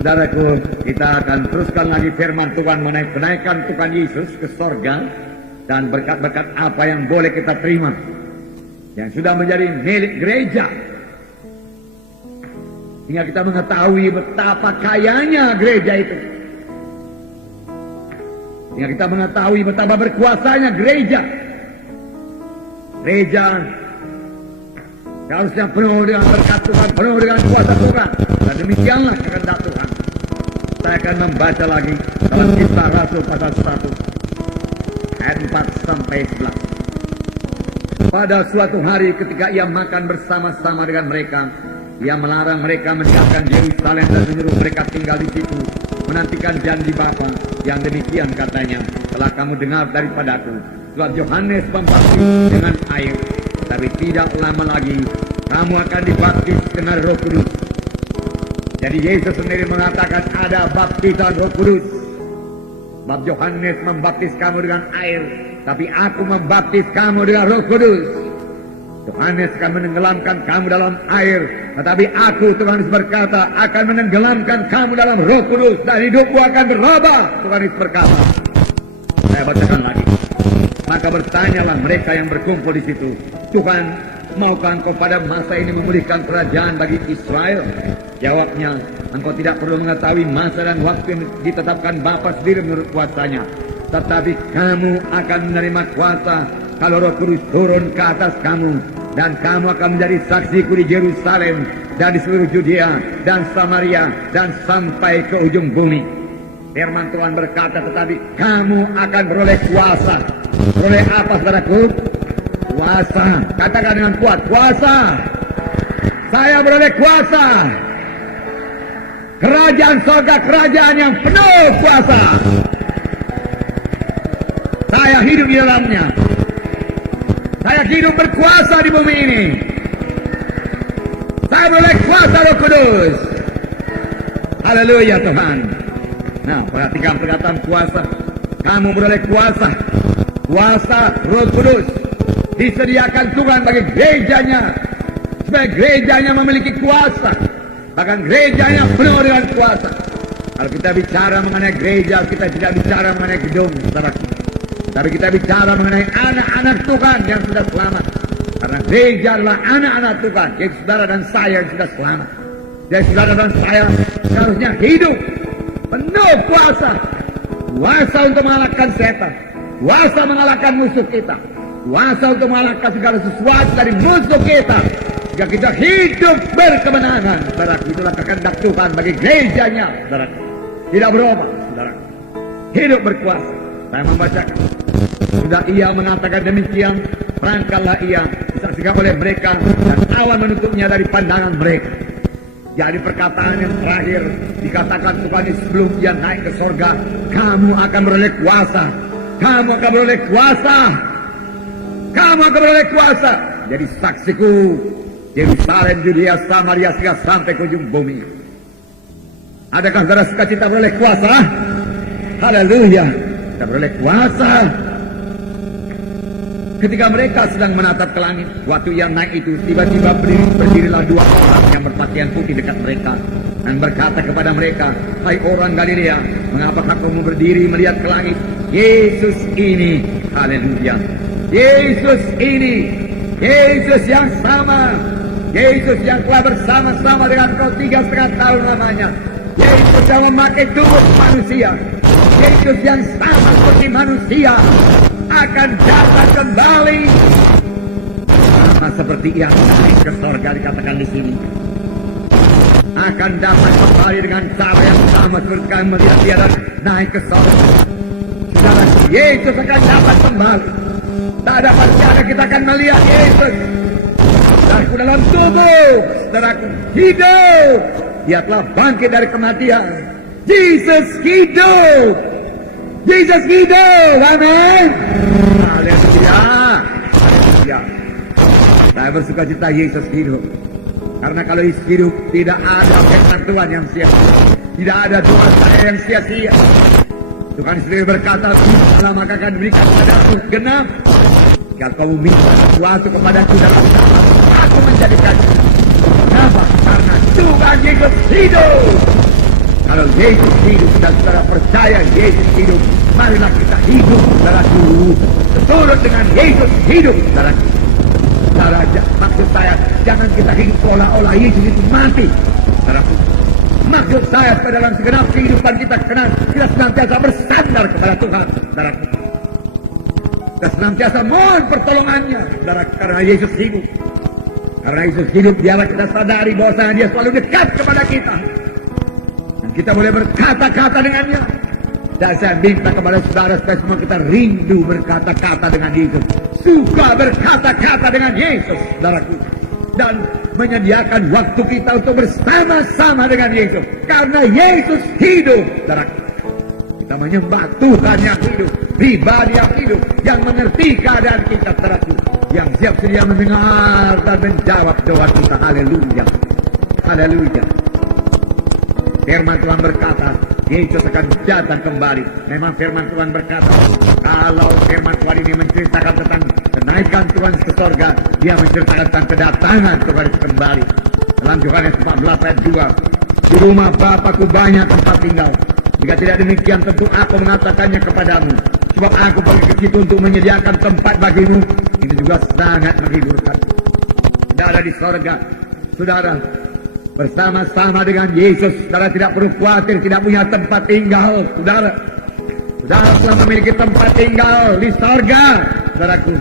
Saudaraku, kita akan teruskan lagi firman Tuhan mengenai kenaikan Tuhan Yesus ke sorga dan berkat-berkat apa yang boleh kita terima yang sudah menjadi milik gereja, hingga kita mengetahui betapa kayanya gereja itu, hingga kita mengetahui betapa berkuasanya gereja. Gereja harusnya penuh dengan berkat Tuhan, penuh dengan kuasa Tuhan, dan demikianlah kehendak Tuhan. Saya akan membaca lagi dalam Kisah Rasul pasal 1 ayat 4 sampai 11. Pada suatu hari ketika ia makan bersama-sama dengan mereka, ia melarang mereka meninggalkan Yerusalem dan menyuruh mereka tinggal di situ, menantikan janji Bapa yang demikian katanya, telah kamu dengar daripadaku, sebab Yohanes membaptis dengan air, tapi tidak lama lagi kamu akan dibaptis dengan Roh Kudus. Jadi Yesus sendiri mengatakan ada baptisan Roh Kudus. Sebab Yohanes membaptis kamu dengan air, tapi aku membaptis kamu dengan Roh Kudus. Yohanes akan menenggelamkan kamu dalam air, tetapi aku, Tuhan Yesus berkata, akan menenggelamkan kamu dalam Roh Kudus, dan hidupmu akan berubah. Tuhan Yesus berkata. Saya bacakan lagi. Maka bertanyalah mereka yang berkumpul di situ, Tuhan, maukah engkau pada masa ini memulihkan kerajaan bagi Israel? Jawabnya, engkau tidak perlu mengetahui masa dan waktu yang ditetapkan Bapa sendiri menurut kuasanya. Tetapi kamu akan menerima kuasa kalau Roh Kudus turun ke atas kamu, dan kamu akan menjadi saksiku di Yerusalem dan di seluruh Judea dan Samaria dan sampai ke ujung bumi. Firman Tuhan berkata, tetapi kamu akan beroleh kuasa. Beroleh apa, saudaraku? Kuasa. Katakan dengan kuat, kuasa. Saya beroleh kuasa. Kerajaan surga, kerajaan yang penuh kuasa. Saya hidup di dalamnya. Saya hidup berkuasa di bumi ini. Saya beroleh kuasa Roh Kudus. Haleluya Tuhan. Nah, perhatikan perkataan kuasa. Kamu beroleh kuasa. Kuasa Roh Kudus disediakan Tuhan bagi gerejanya, supaya gerejanya memiliki kuasa. Bahkan gerejanya penuh dengan kuasa. Kalau kita bicara mengenai gereja, kita tidak bicara mengenai gedung, saudaraku. Tapi kita bicara mengenai anak-anak Tuhan yang sudah selamat. Karena gereja adalah anak-anak Tuhan, yaitu saudara dan saya yang sudah selamat. Jadi saudara dan saya seharusnya hidup penuh kuasa. Kuasa untuk mengalahkan setan. Kuasa mengalahkan musuh kita. Kuasa untuk mengalahkan segala sesuatu dari musuh kita. Jika kita hidup berkemenangan, saudaraku, itulah kehendak Tuhan bagi gerejanya, saudaraku. Tidak berubah, saudaraku. Hidup berkuasa. Saya membacakan. Sudah ia mengatakan demikian, perangkallah ia disaksikan oleh mereka, dan awan menutupnya dari pandangan mereka. Jadi perkataan yang terakhir dikatakan Tuhan sebelum dia naik ke sorga, kamu akan beroleh kuasa. Kamu akan beroleh kuasa. Kamu akan beroleh kuasa. Jadi saksiku Yerusalem, Judea, Samaria, sampai ke ujung bumi. Adakah saudara sukacita beroleh kuasa? Haleluya. Kita beroleh kuasa. Ketika mereka sedang menatap ke langit, waktu yang naik itu, tiba-tiba berdirilah dua orang yang berpakaian putih dekat mereka dan berkata kepada mereka, hai orang Galilea, mengapa kamu berdiri melihat ke langit? Yesus ini, haleluya, Yesus ini, Yesus yang sama, Yesus yang telah bersama-sama dengan kau 3,5 tahun lamanya, Yesus yang memakai tubuh manusia, Yesus yang sama seperti manusia akan datang kembali sama seperti yang naik ke surga dikatakan di sini. Akan datang kembali dengan cara yang sama seperti kami melihat dia naik ke surga. Saudara, Yesus akan dapat kembali. Tak ada percaya kita akan melihat Yesus. Saudaraku dalam tubuh, saudaraku hidup. Dia telah bangkit dari kematian. Yesus hidup. Yesus hidup, amin. Haleluya. Haleluya. Saya bersuka cita Yesus hidup. Karena kalau Yesus hidup, tidak ada firman Tuhan yang sia-sia. Tidak ada doa saya yang sia-sia. Tuhan sendiri berkata, Allah maka akan diberikan kepadaku genap. Jika kau minta sesuatu kepadaku dalam nama, aku menjadikan. Kenapa? Karena Tuhan Yesus hidup. Kalau Yesus hidup dan saudara percaya Yesus hidup, marilah kita hidup, saudaraku. Seturut dengan Yesus hidup, saudaraku. Saudara, maksud saya, jangan kita hidup seolah-olah Yesus itu mati, saudaraku. Maksud saya, dalam segenap kehidupan kita kita senantiasa bersandar kepada Tuhan, saudaraku. Kita senantiasa mohon pertolongannya, saudara, karena Yesus hidup. Karena Yesus hidup, biarlah kita sadari bahwa Dia selalu dekat kepada kita. Dan kita boleh berkata-kata dengannya. Dan saya minta kepada saudara supaya semua kita rindu berkata-kata dengan Yesus. Suka berkata-kata dengan Yesus, saudaraku. Dan menyediakan waktu kita untuk bersama-sama dengan Yesus. Karena Yesus hidup, saudaraku. Kita menyembah Tuhan yang hidup, pribadi yang hidup, yang mengerti keadaan kita, saudaraku, yang siap sedia mendengar dan menjawab doa kita. Haleluya, haleluya. Firman Tuhan berkata, Yesus akan datang kembali. Memang firman Tuhan berkata, kalau firman Tuhan ini menceritakan tentang kenaikan Tuhan ke surga, Dia menceritakan tentang kedatangan Tuhan kembali. Dalam Yohanes 14 ayat 2, di rumah Bapakku banyak tempat tinggal. Jika tidak demikian, tentu aku mengatakannya kepadamu. Sebab aku pergi ke situ untuk menyediakan tempat bagimu. Ini juga sangat menghiburkan. Saudara di surga, saudara bersama-sama dengan Yesus, saudara tidak perlu khawatir tidak punya tempat tinggal. Saudara telah memiliki tempat tinggal di surga, saudaraku.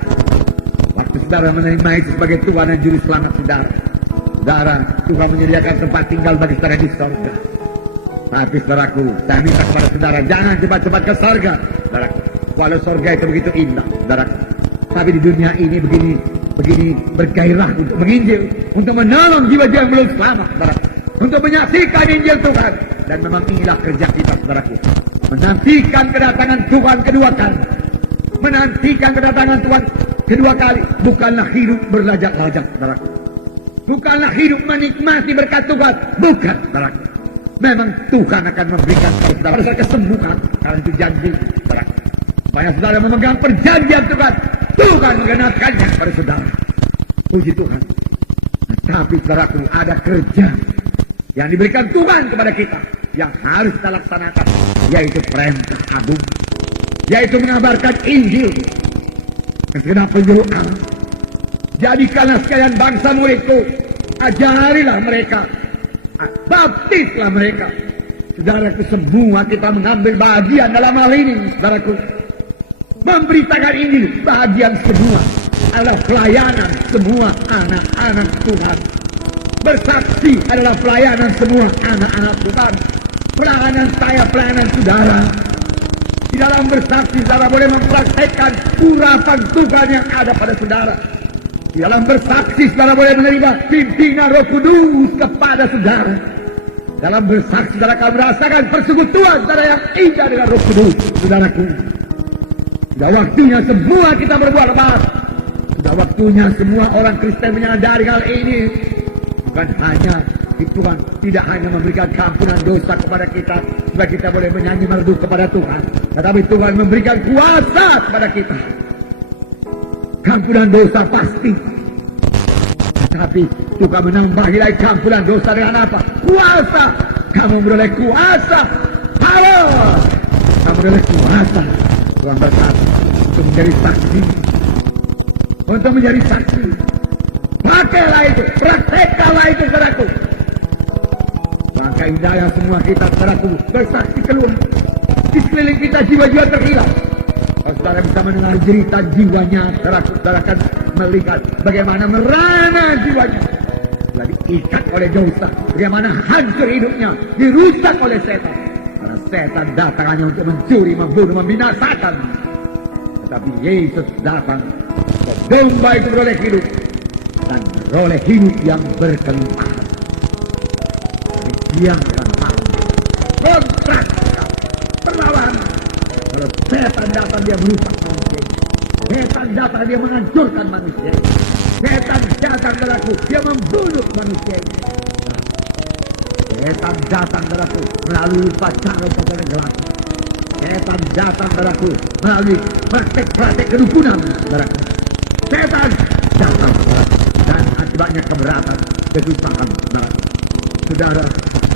Waktu saudara menerima Yesus sebagai Tuhan dan Juru Selamat saudara, Tuhan menyediakan tempat tinggal bagi saudara di surga. Tapi saudaraku, saya minta kepada saudara, jangan cepat-cepat ke surga, saudaraku. Walau surga itu begitu indah, saudaraku. Tapi di dunia ini begini bergairah untuk menginjil, untuk menolong jiwa-jiwa yang belum selamat, saudaraku. Untuk menyaksikan Injil Tuhan. Dan memang inilah kerja kita, saudaraku. Menantikan kedatangan Tuhan kedua kali. Menantikan kedatangan Tuhan kedua kali. Bukanlah hidup berlajak-lajak, saudaraku. Bukanlah hidup menikmati berkat Tuhan. Bukan, saudaraku. Memang Tuhan akan memberikan saudara kesembuhan. Karena itu janji, saudaraku. Supaya saudara memegang perjanjian Tuhan. Tuhan mengenalkannya kepada saudara. Puji Tuhan. Nah, tapi saudaraku, ada kerja yang diberikan Tuhan kepada kita, yang harus kita laksanakan, yaitu perintah agung, yaitu mengabarkan Injil ke segenap penjuru alam. Jadikanlah sekalian bangsa muridku, ajarilah mereka, baptislah mereka. Saudaraku, semua kita mengambil bagian dalam hal ini, saudaraku. Memberitakan Injil, bagian semua adalah pelayanan semua anak-anak Tuhan. Bersaksi adalah pelayanan semua anak-anak Tuhan. Pelayanan saya, pelayanan saudara. Di dalam bersaksi, saudara boleh mempraktekkan urapan Tuhan yang ada pada saudara. Di dalam bersaksi, saudara boleh menerima pimpinan Roh Kudus kepada saudara. Dalam bersaksi, saudara akan merasakan persekutuan saudara yang indah dengan Roh Kudus, saudaraku. Sudah waktunya semua kita berbuat lepas. Sudah waktunya semua orang Kristen menyadari hal ini. Bukan hanya Tuhan tidak hanya memberikan keampunan dosa kepada kita supaya kita boleh menyanyi merdu kepada Tuhan, tetapi Tuhan memberikan kuasa kepada kita. Keampunan dosa pasti, tetapi Tuhan menambahi lagi keampunan dosa dengan apa? Kuasa. Kamu beroleh kuasa. Halo, kamu beroleh kuasa. Tuhan berkata untuk menjadi saksi, untuk menjadi saksi. Pakailah itu, praktekkanlah itu, saudaraku. Maka indahnya semua kita, saudaraku, bersaksi keluar. Di sekeliling kita jiwa-jiwa terhilang. Kalau saudara bisa mendengar cerita jiwanya, saudaraku, saudara akan melihat bagaimana merana jiwanya. Sudah diikat oleh dosa, bagaimana hancur hidupnya, dirusak oleh setan. Karena setan datang hanya untuk mencuri, membunuh, membinasakan. Tetapi Yesus datang, domba itu beroleh hidup. Dan beroleh hidup yang berkelimpahan. Dia akan tahu kontrak perlawanan. Kalau setan datang dia merusak manusia. Setan datang dia menghancurkan manusia. Setan datang berlaku dia membunuh manusia. Setan datang berlaku melalui upacara-upacara gelap. Setan datang berlaku melalui praktek-praktek kedukunan. Setan datang dan akibatnya keberatan, kesusahan. Saudara,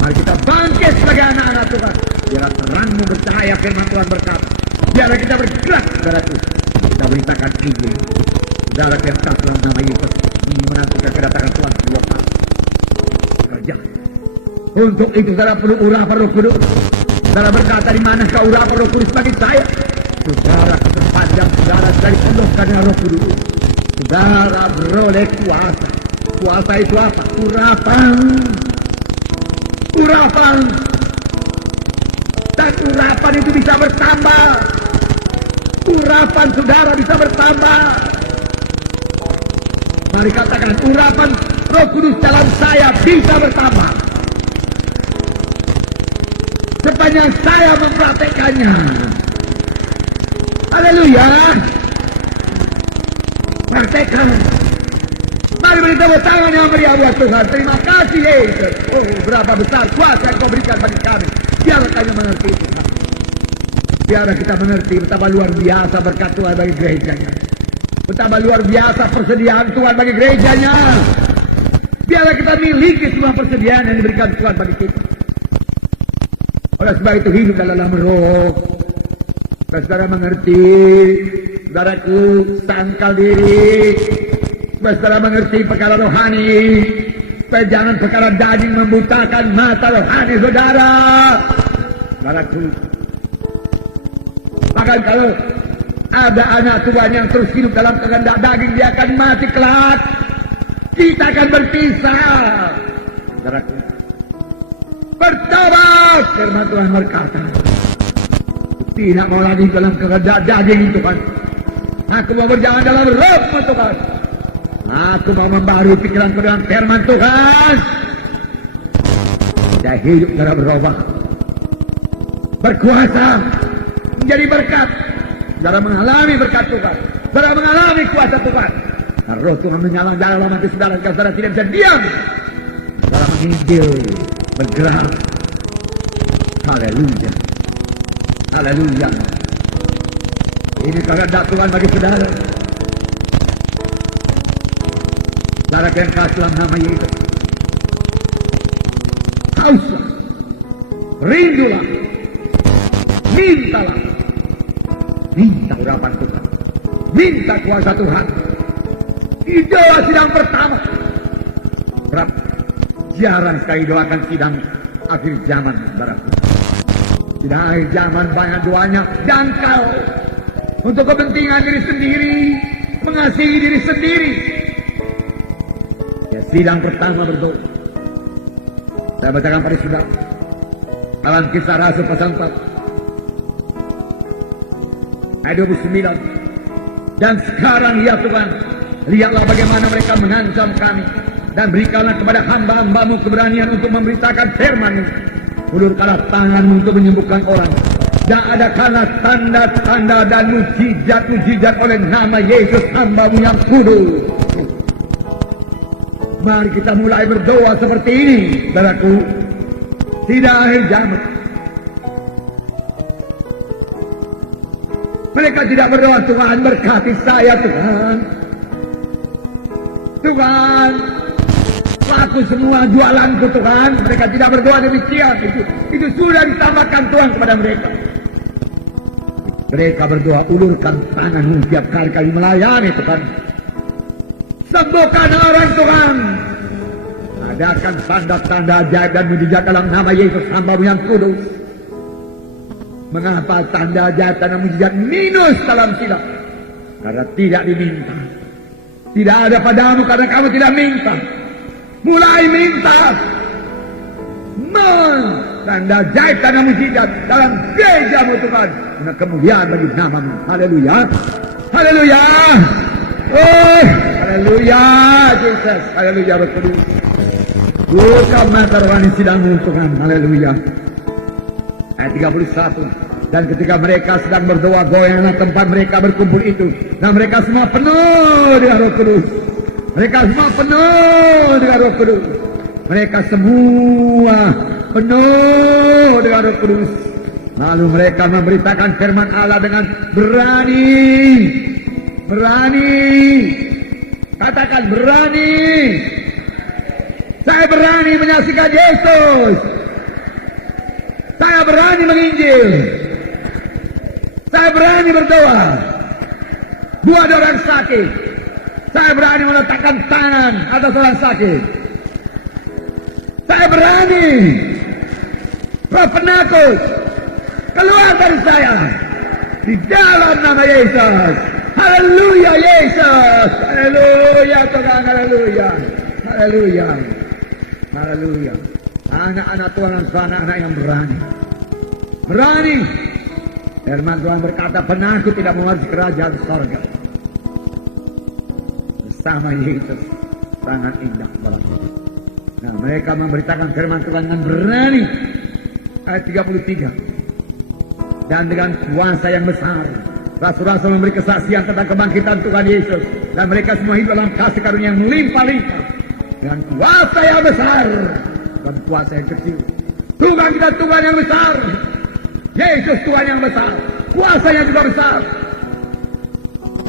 Mari kita bangkit sebagai anak-anak Tuhan. Biar terangmu bercahaya firman Tuhan berkata. Biar kita bergerak, saudaraku. Kita beritakan Injil. Saudara yang tak dalam nama Yesus menantikan kedatangan Tuhan kedua kali. Kerja. Untuk itu saudara perlu urapan Roh Kudus. Saudara berkata, di manakah urapan Roh Kudus bagi saya? Saudara sepanjang saudara dari penuh karena Roh Kudus. Saudara beroleh kuasa. Kuasa itu apa? Urapan. Urapan. Dan urapan itu bisa bertambah. Urapan saudara bisa bertambah. Mari katakan, urapan Roh Kudus dalam saya bisa bertambah. Sepanjang saya mempraktekannya. Haleluya. Praktekkan. Mari beri tepuk tangan yang meriah buat Tuhan. Terima kasih Yesus. Oh, berapa besar kuasa yang kau berikan bagi kami. Biarlah kami mengerti itu. Biarlah kita mengerti betapa luar biasa berkat Tuhan bagi gerejanya. Betapa luar biasa persediaan Tuhan bagi gerejanya. Biarlah kita miliki semua persediaan yang diberikan Tuhan bagi kita. Oleh sebab itu hidup dalam roh. Saudara mengerti, saudaraku, sangkal diri. Saudara mengerti perkara rohani. Supaya jangan perkara daging membutakan mata rohani saudara. Saudaraku. Bahkan kalau ada anak Tuhan yang terus hidup dalam kehendak daging, dia akan mati kelak. Kita akan berpisah. Saudaraku. Bertobat, firman Tuhan berkata. Tidak mau lagi dalam kehendak daging Tuhan. Aku mau berjalan dalam roh Tuhan. Aku mau membaharui pikiranku dengan firman Tuhan. Saya hidup dalam roh berkuasa menjadi berkat. Saudara mengalami berkat Tuhan. Saudara mengalami kuasa Tuhan. Nah, roh Tuhan menyalang dalam hati saudara. Saudara tidak bisa diam. Saudara menginjil, bergerak. Haleluya. Haleluya. Ini kehendak Tuhan bagi saudara. Saudara yang kasih dalam nama Yesus. Hauslah. Rindulah. Mintalah. Minta urapan Tuhan. Minta kuasa Tuhan. Idola sidang pertama. Berapa? Jarang sekali doakan sidang akhir zaman, saudaraku. Sidang akhir zaman banyak doanya dangkal. Untuk kepentingan diri sendiri. Mengasihi diri sendiri. Ya, sidang pertama berdoa. Saya bacakan pada saudara. Dalam Kisah Rasul pasal 4. Ayat 29. Dan sekarang ya Tuhan, lihatlah bagaimana mereka mengancam kami. Dan berikanlah kepada hamba-hambamu keberanian untuk memberitakan firman-Mu. Ulurkanlah tangan-Mu untuk menyembuhkan orang. Dan adakanlah tanda-tanda dan mujizat-mujizat oleh nama Yesus hamba-Mu yang kudus. Mari kita mulai berdoa seperti ini, saudaraku. Tidak akhir zaman. Mereka tidak berdoa, Tuhan berkati saya Tuhan. Tuhan, laku semua jualanku Tuhan. Mereka tidak berdoa demikian. Itu sudah ditambahkan Tuhan kepada mereka. Mereka berdoa, ulurkan tangan-Mu tiap kali kami melayani Tuhan. Sembuhkan orang Tuhan. Adakan tanda-tanda ajaib dan mujizat dalam nama Yesus hamba-Mu yang kudus. Mengapa tanda ajaib dan mujizat minus dalam sidang? Karena tidak diminta. Tidak ada padamu karena kamu tidak minta. Mulai minta. Tanda ajaib dan mujizat dalam gereja-Mu Tuhan. Karena kemuliaan bagi nama-Mu. Haleluya. Haleluya. Oh, haleluya, Jesus. Haleluya, Roh Kudus. Buka mata rohani sidang-Mu Tuhan. Haleluya. Ayat 31. Dan ketika mereka sedang berdoa, goyanglah tempat mereka berkumpul itu. Dan mereka semua penuh dengan Roh Kudus. Mereka semua penuh dengan Roh Kudus. Mereka semua penuh dengan Roh Kudus. Lalu mereka memberitakan firman Allah dengan berani. Berani. Katakan berani. Saya berani menyaksikan Yesus. Saya berani menginjil. Saya berani berdoa. Buat orang sakit. Saya berani meletakkan tangan atas orang sakit. Saya berani. Roh penakut keluar dari saya. Di dalam nama Yesus. Haleluya Yesus. Haleluya Tuhan. Haleluya. Haleluya. Haleluya. Anak-anak Tuhan dan anak-anak yang berani. Berani. Firman Tuhan berkata, penakut tidak mewarisi kerajaan sorga. Bersama Yesus sangat indah berlaku. Nah, mereka memberitakan firman Tuhan dengan berani. Ayat 33. Dan dengan kuasa yang besar, rasul-rasul memberi kesaksian tentang kebangkitan Tuhan Yesus. Dan mereka semua hidup dalam kasih karunia yang melimpah-limpah. Dengan kuasa yang besar dan kuasa yang kecil. Tuhan kita Tuhan yang besar. Yesus Tuhan yang besar. Kuasanya juga besar.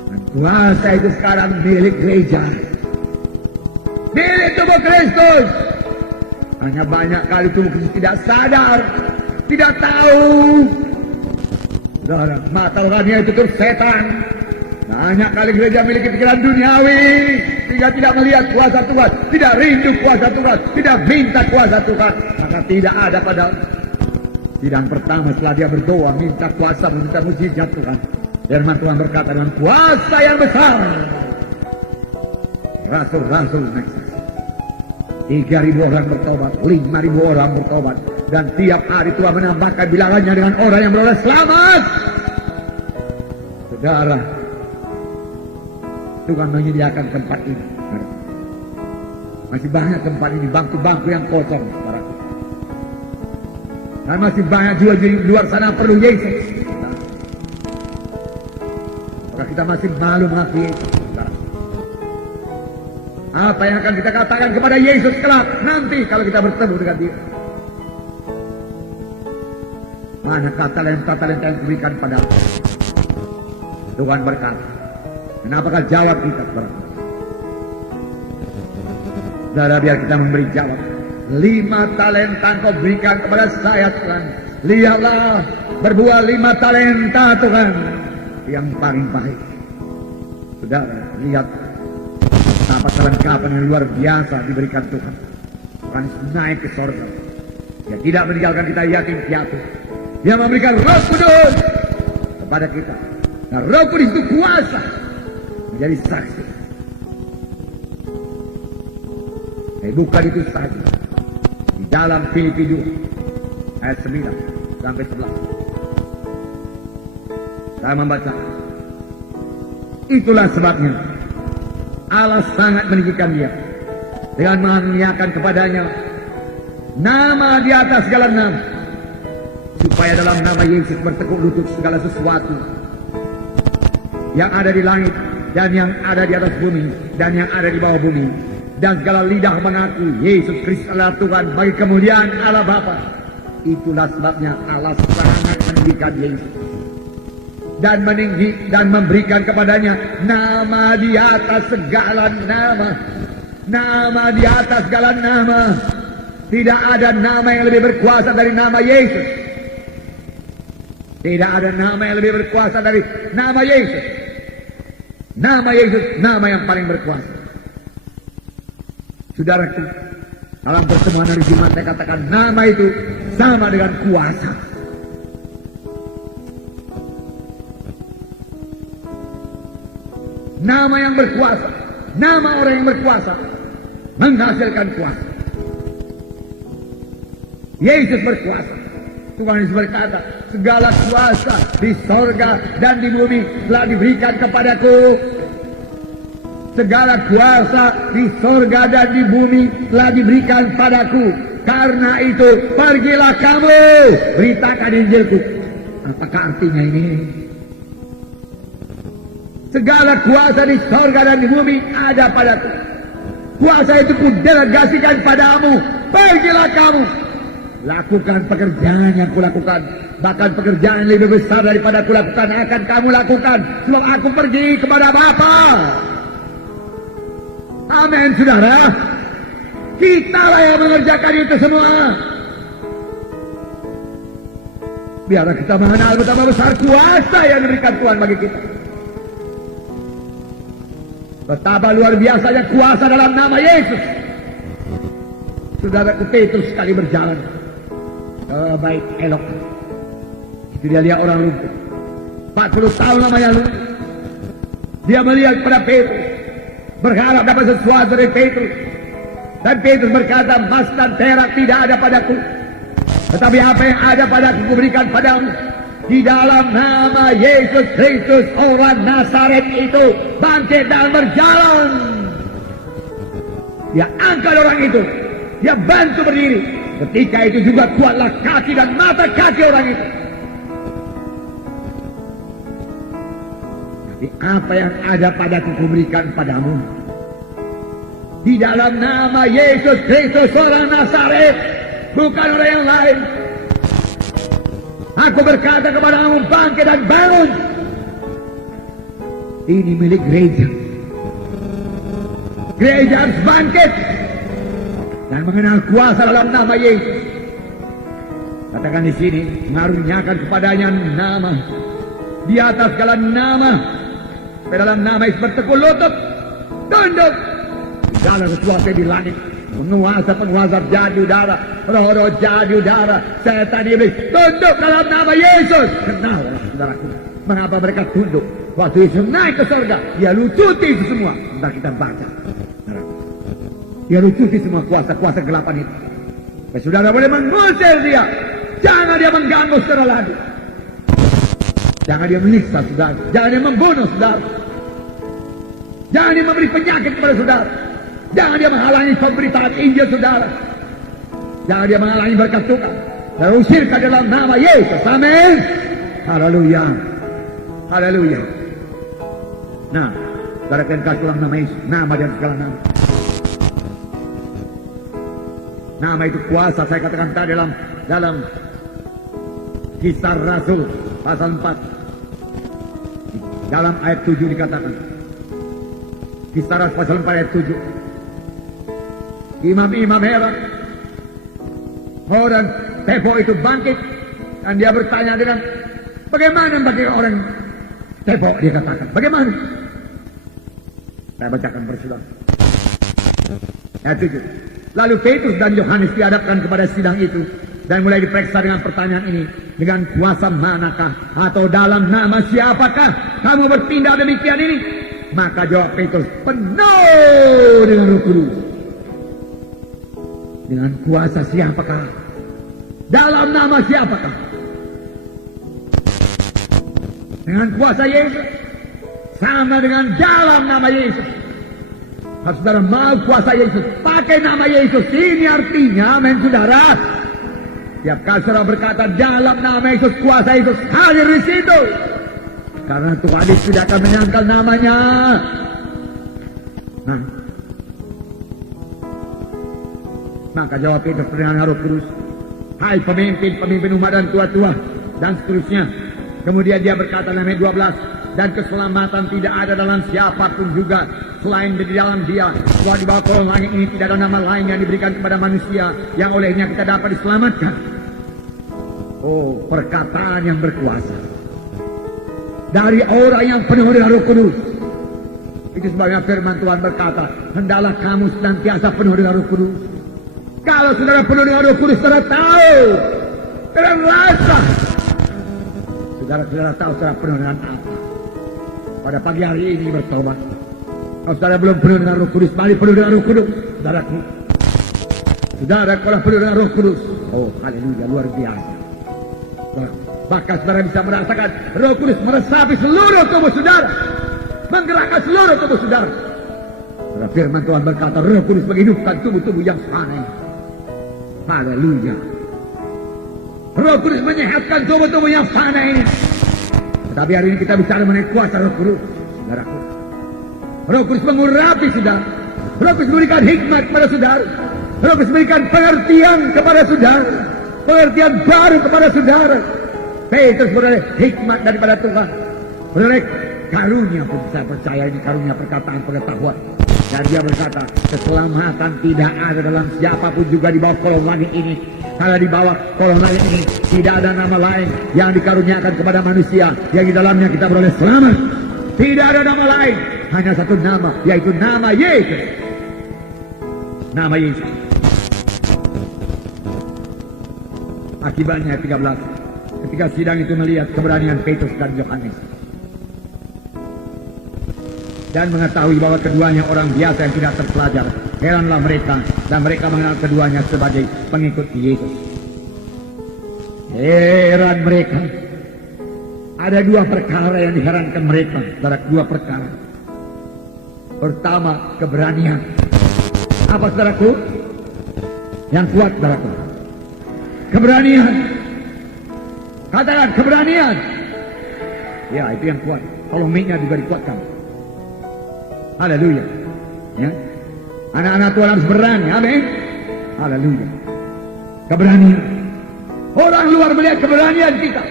Dan kuasa itu sekarang milik gereja. Milik tubuh Kristus. Hanya banyak kali tubuh Kristus tidak sadar. Tidak tahu. Saudara, mata rohaninya itu terus setan. Banyak kali gereja memiliki pikiran duniawi. Sehingga tidak melihat kuasa Tuhan. Tidak rindu kuasa Tuhan. Tidak minta kuasa Tuhan. Maka tidak ada pada sidang pertama setelah dia berdoa. Minta kuasa, minta mujizat Tuhan. Firman Tuhan berkata dengan kuasa yang besar. Rasul-rasul naik. 3.000 orang bertobat. 5.000 orang bertobat. Dan tiap hari Tuhan menambahkan bilangannya dengan orang yang beroleh selamat. Saudara, Tuhan menyediakan tempat ini. Masih banyak tempat ini, bangku-bangku yang kosong. Dan masih banyak juga di luar sana perlu Yesus. Maka kita masih malu mengakui Yesus. Apa yang akan kita katakan kepada Yesus kelak nanti kalau kita bertemu dengan Dia? Manakah talenta-talenta yang diberikan pada Tuhan berkata? Dan apakah jawab kita kepada Tuhan? Saudara, biar kita memberi jawab. 5 talenta Engkau berikan kepada saya Tuhan. Lihatlah, berbuah 5 talenta Tuhan yang paling baik. Saudara, lihat betapa kelengkapan yang luar biasa diberikan Tuhan. Tuhan naik ke sorga. Dia tidak meninggalkan kita yatim piatu. Dia memberikan Roh Kudus kepada kita. Nah, Roh Kudus itu kuasa menjadi saksi. Bukan itu saja. Di dalam Filipi 2 ayat 9 sampai 11. Saya membaca. Itulah sebabnya Allah sangat meninggikan Dia dengan mengaruniakan kepadanya nama di atas segala nama, supaya dalam nama Yesus bertekuk lutut segala sesuatu yang ada di langit dan yang ada di atas bumi dan yang ada di bawah bumi, dan segala lidah mengaku Yesus Kristus adalah Tuhan bagi kemuliaan Allah Bapa. Itulah sebabnya Allah sangat meninggikan Yesus dan memberikan kepadanya nama di atas segala nama. Nama di atas segala nama. Tidak ada nama yang lebih berkuasa dari nama Yesus. Tidak ada nama yang lebih berkuasa dari nama Yesus. Nama Yesus, nama yang paling berkuasa. Saudaraku, dalam pertemuan hari Jumat saya katakan nama itu sama dengan kuasa. Nama yang berkuasa, nama orang yang berkuasa menghasilkan kuasa. Yesus berkuasa. Tuhan Yesus berkata, segala kuasa di sorga dan di bumi telah diberikan kepadaku. Segala kuasa di sorga dan di bumi telah diberikan padaku. Karena itu, pergilah kamu, beritakan Injilku. Apakah artinya ini? Segala kuasa di sorga dan di bumi ada padaku. Kuasa itu kudelegasikan padamu. Pergilah kamu. Lakukan pekerjaan yang kulakukan. Bahkan pekerjaan lebih besar daripada kulakukan akan kamu lakukan. Sebab aku pergi kepada Bapa. Amin, saudara. Kita lah yang mengerjakan itu semua. Biarlah kita mengenal betapa besar kuasa yang diberikan Tuhan bagi kita. Betapa luar biasanya kuasa dalam nama Yesus. Saudara Petrus sekali berjalan. Baik, elok. Itu dia lihat orang lumpuh. 40 tahun namanya lumpuh. Dia melihat pada Petrus, berharap dapat sesuatu dari Petrus. Dan Petrus berkata, emas dan perak tidak ada padaku, tetapi apa yang ada padaku kuberikan padamu. Di dalam nama Yesus Kristus orang Nazaret itu bangkit dan berjalan. Dia angkat orang itu, dia bantu berdiri. Ketika itu juga kuatlah kaki dan mata kaki orang itu. Tapi apa yang ada padaku kuberikan padamu. Di dalam nama Yesus Kristus orang Nazaret, bukan orang yang lain. Aku berkata kepadamu, bangkit dan bangun. Ini milik gereja. Gereja harus bangkit dan mengenal kuasa dalam nama Yesus. Katakan di sini, mengaruniakan kepadanya nama di atas segala nama. Dalam nama Yesus bertekuk lutut, tunduk. Segala sesuatu di langit, penguasa jadi udara, roh-roh jadi udara, setan iblis tunduk dalam nama Yesus. Kenal saudaraku, mengapa mereka tunduk? Waktu Yesus naik ke surga, dia lucuti itu semua. Bentar kita baca. Dia lucuti semua kuasa-kuasa gelapan itu. Saudara boleh mengusir dia, jangan dia mengganggu saudara lagi. Jangan dia menyiksa saudara, jangan dia membunuh saudara, jangan dia memberi penyakit kepada saudara. Jangan dia menghalangi pemberitaan Injil saudara. Jangan dia menghalangi berkat Tuhan. Dan usirkan dalam nama Yesus. Amin. Haleluya. Haleluya. Nah, saudara kalian kasih ulang nama Yesus. Nama dan segala nama. Nama itu kuasa. Saya katakan tadi dalam Kisah Rasul pasal 4. Dalam ayat 7 dikatakan. Kisah Rasul pasal 4 ayat 7. Imam-imam heran. Dan tepok itu bangkit. Dan dia bertanya dengan, bagaimana bagi orang tepok, dia katakan. Bagaimana? Saya bacakan bersaudara. Ayat 7. Lalu Petrus dan Yohanes dihadapkan kepada sidang itu. Dan mulai diperiksa dengan pertanyaan ini. Dengan kuasa manakah? Atau dalam nama siapakah kamu bertindak demikian ini? Maka jawab Petrus, penuh dengan Roh Kudus. Dengan kuasa siapakah? Dalam nama siapakah? Dengan kuasa Yesus. Sama dengan dalam nama Yesus. Kalau saudara mau kuasa Yesus, pakai nama Yesus. Ini artinya, amin saudara. Tiap kali saudara berkata dalam nama Yesus, kuasa Yesus hadir di situ. Karena Tuhan tidak akan menyangkal namanya. Nah, maka jawab Petrus dengan Roh Kudus, hai pemimpin umat dan tua-tua, dan seterusnya. Kemudian dia berkata dalam ayat 12, dan keselamatan tidak ada dalam siapapun juga selain di dalam dia. Bahwa di bawah kolong langit ini tidak ada nama lain yang diberikan kepada manusia yang olehnya kita dapat diselamatkan. Oh, perkataan yang berkuasa dari orang yang penuh dengan Roh Kudus. Itu sebabnya firman Tuhan berkata, hendaklah kamu senantiasa penuh dengan Roh Kudus. Kalau saudara penuh dengan Roh Kudus, saudara tahu dengan rasa. Saudara tahu saudara penuh dengan apa. Pada pagi hari ini bertobat. Kalau saudara belum penuh dengan Roh Kudus, mari penuh dengan Roh Kudus, saudaraku. Saudara kalau penuh dengan Roh Kudus, oh haleluya, luar biasa. Bahkan saudara bisa merasakan Roh Kudus meresapi seluruh tubuh saudara, menggerakkan seluruh tubuh saudara. Karena firman Tuhan berkata, Roh Kudus menghidupkan tubuh-tubuh yang sana. Haleluya. Roh Kudus menyehatkan tubuh-tubuh yang fana ini. Tetapi hari ini kita bicara mengenai kuasa Roh Kudus, saudaraku. Roh Kudus mengurapi saudara. Roh Kudus memberikan hikmat kepada saudara. Roh Kudus memberikan pengertian kepada saudara. Pengertian baru kepada saudara. Petrus beroleh hikmat daripada Tuhan. Beroleh karunia pun, saya percaya ini karunia perkataan pengetahuan. Dan dia berkata, keselamatan tidak ada dalam siapapun juga di bawah kolong langit ini Karena di bawah kolong langit ini tidak ada nama lain yang dikaruniakan kepada manusia yang di dalamnya kita beroleh selamat. Tidak ada nama lain, hanya satu nama, yaitu nama Yesus. Nama Yesus. Akibatnya 13, ketika sidang itu melihat keberanian Petrus dan Yohanes dan mengetahui bahwa keduanya orang biasa yang tidak terpelajar, heranlah mereka dan mereka mengenal keduanya sebagai pengikut Yesus. Heran mereka. Ada dua perkara yang diherankan mereka. Dua perkara. Pertama, keberanian. Apa saudaraku? Yang kuat, saudaraku. Keberanian. Katakan keberanian. Ya, itu yang kuat. Tolong mic-nya juga dikuatkan. Haleluya. Ya. Anak-anak Tuhan harus berani. Amin. Haleluya. Keberanian. Orang luar melihat keberanian kita.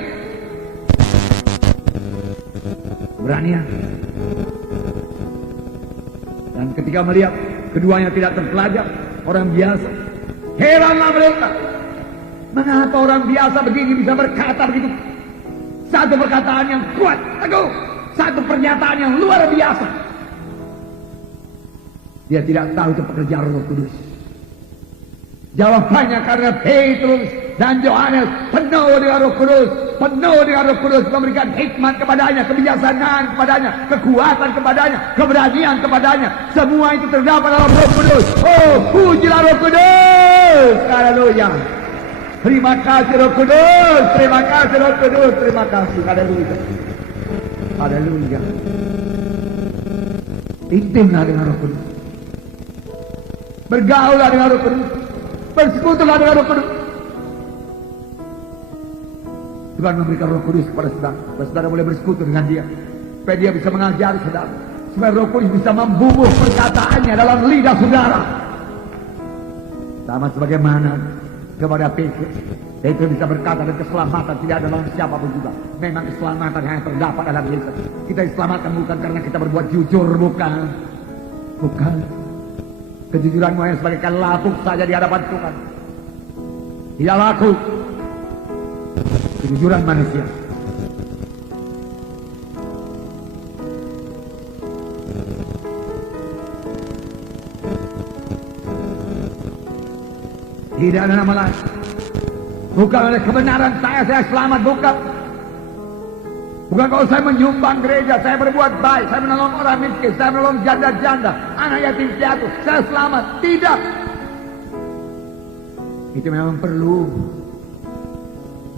Keberanian. Dan ketika melihat keduanya tidak terpelajar, orang biasa, heranlah mereka. Mengapa orang biasa begini bisa berkata begitu? Satu perkataan yang kuat, teguh. Satu pernyataan yang luar biasa. Dia tidak tahu itu pekerjaan Roh Kudus. Jawabannya karena Petrus dan Yohanes penuh dengan Roh Kudus, penuh dengan Roh Kudus, memberikan hikmat kepadanya, kebijaksanaan kepadanya, kekuatan kepadanya, keberanian kepadanya. Semua itu terdapat dalam Roh Kudus. Oh, pujilah Roh Kudus. Haleluya. Terima kasih Roh Kudus, terima kasih Roh Kudus, terima kasih. Haleluya. Haleluya. Intimlah dengan Roh Kudus. Bergaulah dengan Roh Kudus. Bersekutulah dengan Roh Kudus. Tuhan memberikan Roh Kudus kepada saudara. Supaya saudara boleh bersekutu dengan dia. Supaya dia bisa mengajari saudara. Supaya Roh Kudus bisa membubuh perkataannya dalam lidah saudara. Sama sebagaimana kepada Petrus. Petrus bisa berkata dan keselamatan tidak ada dalam siapapun juga. Memang keselamatan yang terdapat dalam Yesus. Kita diselamatkan bukan karena kita berbuat jujur, bukan. Bukan. Kejujuranmu hanya sebagaikan lapuk saja di hadapan Tuhan. Tidak laku. Kejujuran manusia. Tidak ada nama lain. Bukan oleh kebenaran saya selamat, bukan. Bukan kalau saya menyumbang gereja, saya berbuat baik, saya menolong orang miskin, saya menolong janda-janda, anak yatim piatu, saya selamat. Tidak. Itu memang perlu.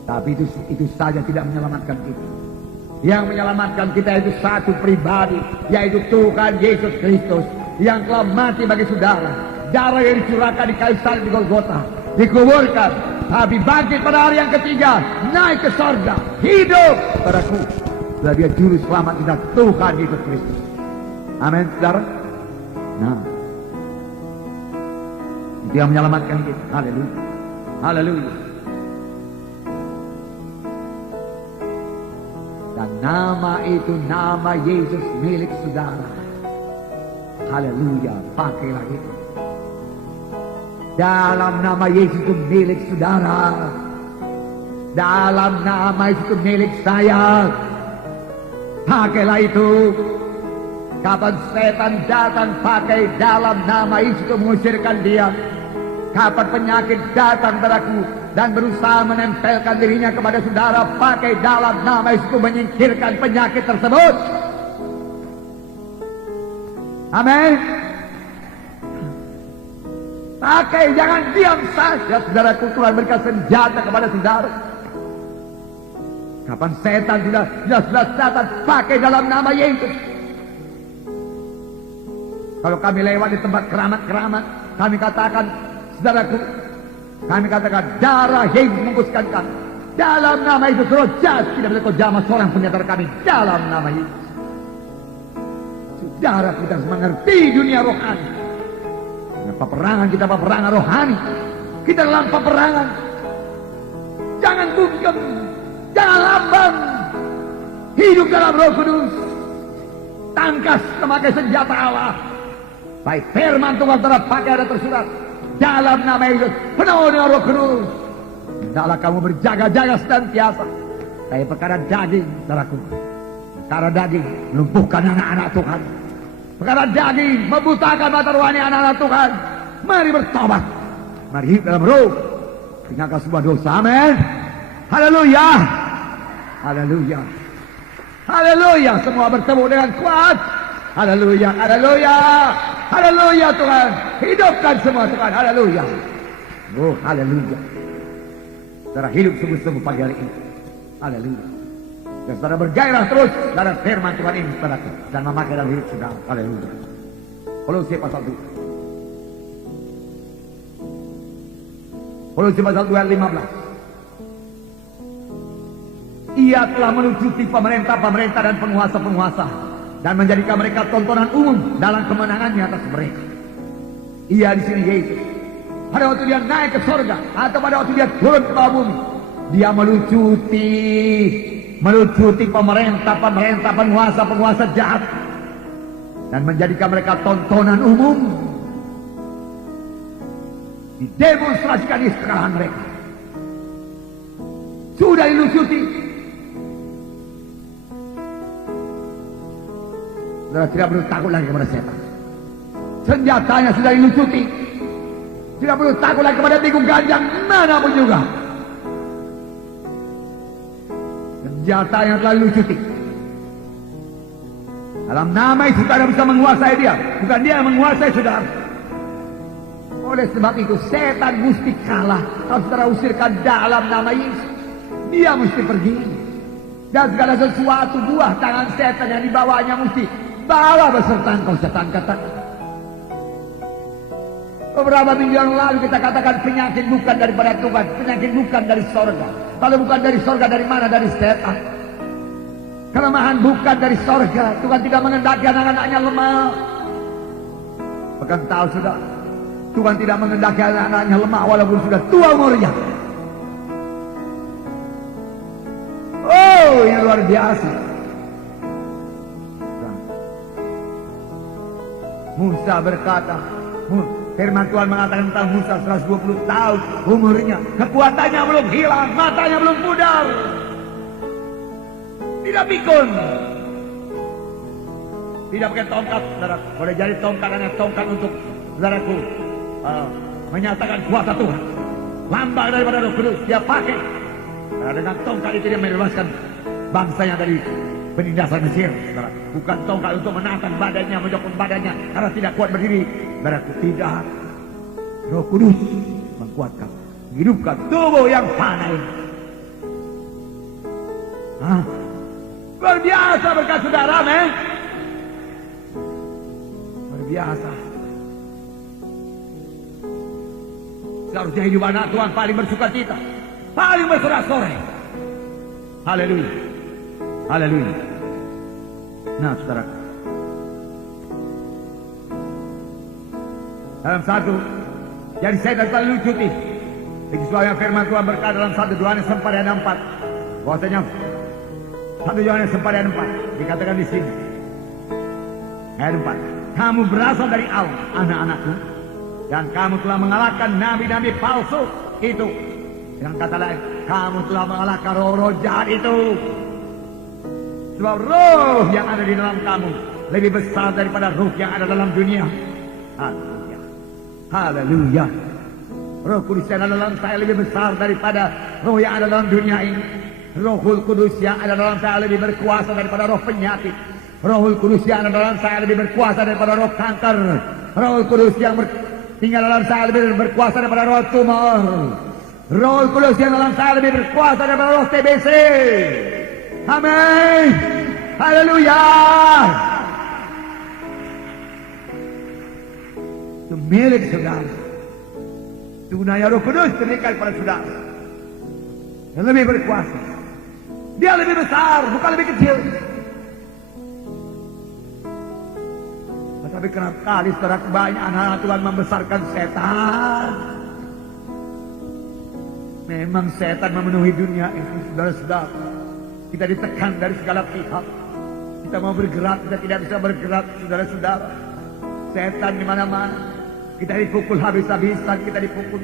Tapi itu saja tidak menyelamatkan kita. Yang menyelamatkan kita itu satu pribadi, yaitu Tuhan Yesus Kristus yang telah mati bagi saudara. Darah yang dicurahkan di kayu salib di Golgota, dikuburkan, tapi bangkit pada hari yang ketiga, naik ke sorga, hidup padaku. Bahwa dia juru selamat kita, Tuhan Yesus Kristus. Amin, saudara. Nah, itu yang menyelamatkan kita. Haleluya. Haleluya. Dan nama itu nama Yesus milik saudara. Haleluya. Pakailah itu. Dalam nama Yesus itu milik saudara. Dalam nama Yesus itu milik saya. Pakailah itu. Kapan setan datang, pakai dalam nama Yesus itu mengusirkan dia. Kapan penyakit datang padaku dan berusaha menempelkan dirinya kepada saudara, pakai dalam nama Yesus itu menyingkirkan penyakit tersebut. Amin. Pakai, jangan diam saja. Saudaraku, Tuhan berikan senjata kepada saudara. Kapan setan sudah datang, pakai dalam nama Yesus. Kalau kami lewat di tempat keramat-keramat, kami katakan, saudaraku, kami katakan darah Yesus membuskan kami. Dalam nama Yesus, roh jahat tidak boleh kau jamah seorang pun di antara kami. Dalam nama Yesus. Saudara, kita harus mengerti dunia rohani. Peperangan kita, peperangan rohani. Kita dalam peperangan. Jangan bungkam, jangan lamban. Hidup dalam Roh Kudus. Tangkas memakai senjata Allah. Baik firman Tuhan terpakai ada tersurat dalam nama Yesus, penuh dengan Roh Kudus. Hendaklah kamu berjaga-jaga senantiasa. Kayak perkara daging, saudaraku. Perkara daging melumpuhkan anak-anak Tuhan. Perkara daging membutakan mata rohani anak-anak Tuhan. Mari bertobat. Mari hidup dalam roh. Tinggalkan sebuah dosa. Amin. Haleluya. Haleluya. Haleluya. Semua bertemu dengan kuat. Haleluya. Haleluya. Haleluya Tuhan. Hidupkan semua Tuhan. Haleluya. Oh haleluya. Saudara hidup sungguh-sungguh pagi hari ini. Haleluya. Dan saudara bergairah terus dalam firman Tuhan ini saudara. Dan memakai dalam hidup saudara. Haleluya. Kolose pasal 2. Kolose pasal 2 ayat 15. Ia telah melucuti pemerintah-pemerintah dan penguasa-penguasa dan menjadikan mereka tontonan umum dalam kemenangannya atas mereka. Ia di sini Yesus. Pada waktu dia naik ke surga atau pada waktu dia turun ke bawah bumi, dia melucuti pemerintah-pemerintah, penguasa-penguasa jahat dan menjadikan mereka tontonan umum. Didemonstrasikan di sekalian mereka. Sudah dilucuti. Saudara tidak perlu takut lagi kepada setan. Senjatanya sudah dilucuti. Tidak perlu takut lagi kepada tikung ganjang manapun juga. Senjata yang telah dilucuti. Dalam nama Yesus saudara bisa menguasai dia. Bukan dia yang menguasai saudara. Oleh sebab itu setan mesti kalah. Kalau saudara usirkan dalam nama Yesus, dia mesti pergi. Dan segala sesuatu buah tangan setan yang dibawanya mesti bawa beserta engkau setan kata. Beberapa minggu yang lalu kita katakan penyakit bukan daripada Tuhan, penyakit bukan dari sorga. Kalau bukan dari sorga dari mana? Dari setan. Kelemahan bukan dari sorga. Tuhan tidak mengendaki anak-anaknya lemah. Bahkan tahu sudah, Tuhan tidak mengendaki anak-anaknya lemah walaupun sudah tua umurnya. Oh, ini luar biasa. Musa berkata, firman Tuhan mengatakan tentang Musa 120 tahun umurnya, kekuatannya belum hilang, matanya belum pudar, tidak pikun, tidak pakai tongkat, saudara. Boleh jadi tongkat hanya tongkat untuk saudaraku menyatakan kuasa Tuhan, lambang daripada Roh Kudus dia pakai. Nah, dengan tongkat itu dia membebaskan bangsanya dari penindasan Mesir, saudara. Bukan tongkat untuk menahan badannya, menjokong badannya karena tidak kuat berdiri, saudaraku. Tidak. Roh Kudus menguatkan, menghidupkan tubuh yang fana ini. Luar biasa berkat saudara, men. Luar biasa. Seharusnya hidup anak Tuhan paling bersuka cita, paling bersorak-sorai. Haleluya. Haleluya. Nah, saudara, dalam satu, jadi saya telah lucuti. Sesuai yang firman Tuhan berkata dalam 1 Yohanes 4 ayat 4, bahwasanya 1 Yohanes 4 ayat 4 dikatakan di sini, ayat 4, kamu berasal dari Allah, anak-anakku, dan kamu telah mengalahkan nabi-nabi palsu itu. Dengan kata lain, kamu telah mengalahkan roh-roh jahat itu. Sebab roh yang ada di dalam kamu lebih besar daripada roh yang ada dalam dunia. Haleluya. Haleluya. Roh Kudus yang ada dalam saya lebih besar daripada roh yang ada dalam dunia ini. Rohul Kudus yang ada dalam saya lebih berkuasa daripada roh penyakit. Rohul Kudus yang ada dalam saya lebih berkuasa daripada roh kanker. Rohul Kudus yang tinggal dalam saya lebih berkuasa daripada roh tumor. Roh Kudus yang dalam saya lebih berkuasa daripada roh TBC. Amin. Haleluya. Itu milik saudara. Tunanya Roh Kudus berikan kepada saudara yang lebih berkuasa. Dia lebih besar, bukan lebih kecil. Tapi kerap kali saudara, banyak anak Tuhan membesarkan setan. Memang setan memenuhi dunia ini, saudara-saudara. Kita ditekan dari segala pihak. Kita mau bergerak, kita tidak bisa bergerak, saudara-saudara. Setan di mana-mana. Kita dipukul habis-habisan, kita dipukul.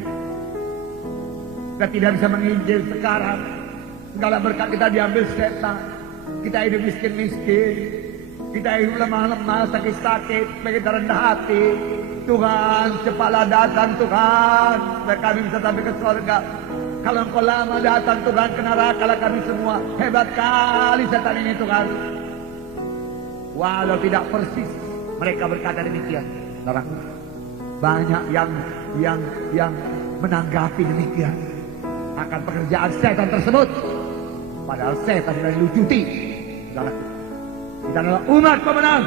Kita tidak bisa menginjil sekarang. Segala berkat kita diambil setan. Kita hidup miskin-miskin. Kita hidup lemah-lemah, sakit-sakit, kita rendah hati. Tuhan, cepatlah datang Tuhan, supaya kami bisa sampai ke surga. Kalau Engkau lama datang Tuhan, ke neraka lah kami semua. Hebat kali setan ini Tuhan. Walau tidak persis mereka berkata demikian, saudaraku, banyak yang menanggapi demikian akan pekerjaan setan tersebut. Padahal setan sudah dilucuti, saudaraku. Kita adalah umat pemenang.